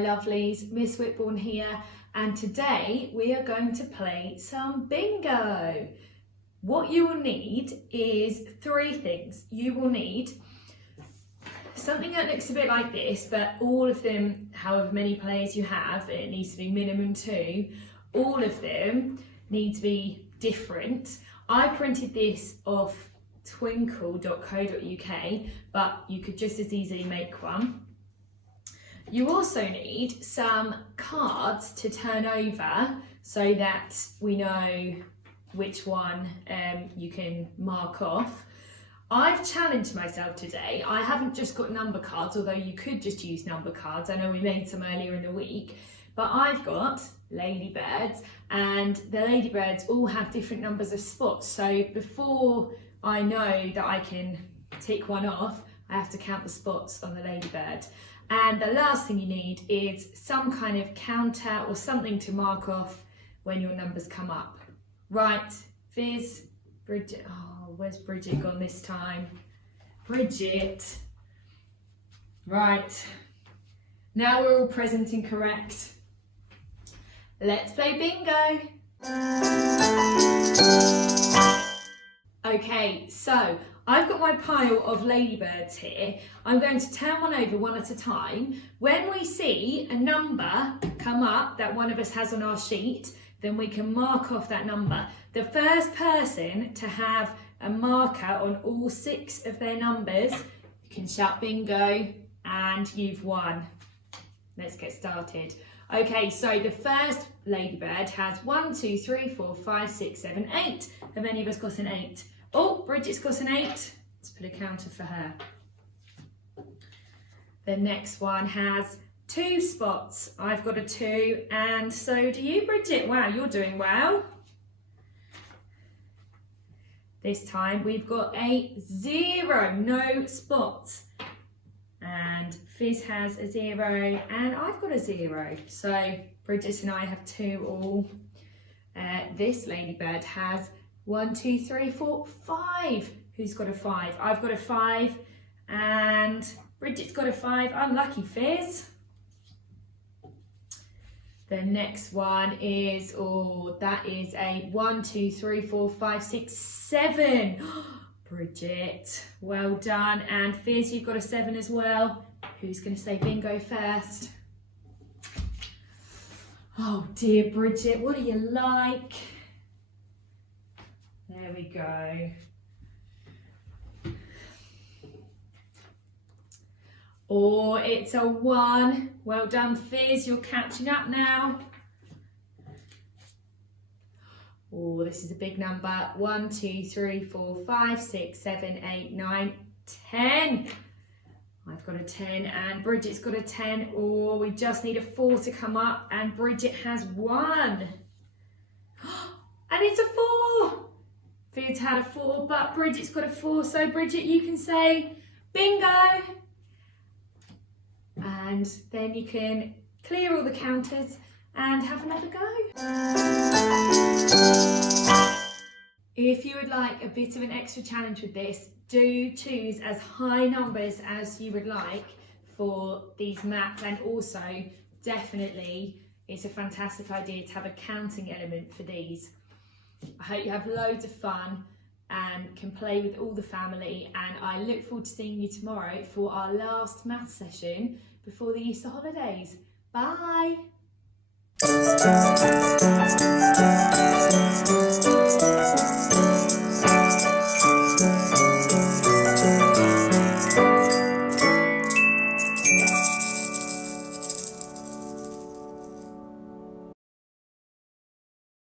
my lovelies, Miss Whitbourne here, and today we are going to play some bingo. What you will need is three things. You will need something that looks a bit like this, but all of them, however many players you have, it needs to be minimum 2. All of them need to be different. I printed this off twinkle.co.uk, but you could just as easily make one. You also need some cards to turn over so that we know which one you can mark off. I've challenged myself today. I haven't just got number cards, although you could just use number cards. I know we made some earlier in the week, but I've got ladybirds, and the ladybirds all have different numbers of spots. So before I know that I can tick one off, I have to count the spots on the ladybird. And the last thing you need is some kind of counter or something to mark off when your numbers come up. Right, Fizz, Bridget, oh, where's Bridget gone this time? Bridget. Right, now we're all present and correct. Let's play bingo. Okay, so I've got my pile of ladybirds here. I'm going to turn one over one at a time. When we see a number come up that one of us has on our sheet, then we can mark off that number. The first person to have a marker on all 6 of their numbers, you can shout bingo and you've won. Let's get started. Okay, so the first ladybird has 1, 2, 3, 4, 5, 6, 7, 8. Have any of us got an 8? Oh, Bridget's got an 8. Let's put a counter for her. The next one has 2 spots. I've got a 2, and so do you, Bridget. Wow, you're doing well. This time we've got a 0, no spots. And Fizz has a 0, and I've got a 0. So Bridget and I have 2 all. This ladybird has 1, 2, 3, 4, 5. Who's got a 5? I've got a 5, and Bridget's got a 5. Unlucky, Fizz. The next one is, oh, that is a 1, 2, 3, 4, 5, 6, 7. Bridget, well done. And Fizz, you've got a 7 as well. Who's going to say bingo first? Oh dear, Bridget, what do you like? There we go. Oh, it's a 1. Well done, Fizz, you're catching up now. Oh, this is a big number. 1, 2, 3, 4, 5, 6, 7, 8, 9, 10. I've got a 10 and Bridget's got a 10. Oh, we just need a 4 to come up, and Bridget has 1. And it's a 4. Fizz had a 4, but Bridget's got a 4. So Bridget, you can say bingo. And then you can clear all the counters and have another go. If you would like a bit of an extra challenge with this, do choose as high numbers as you would like for these maps, and also definitely it's a fantastic idea to have a counting element for these. I hope you have loads of fun and can play with all the family, and I look forward to seeing you tomorrow for our last maths session before the Easter holidays. Bye!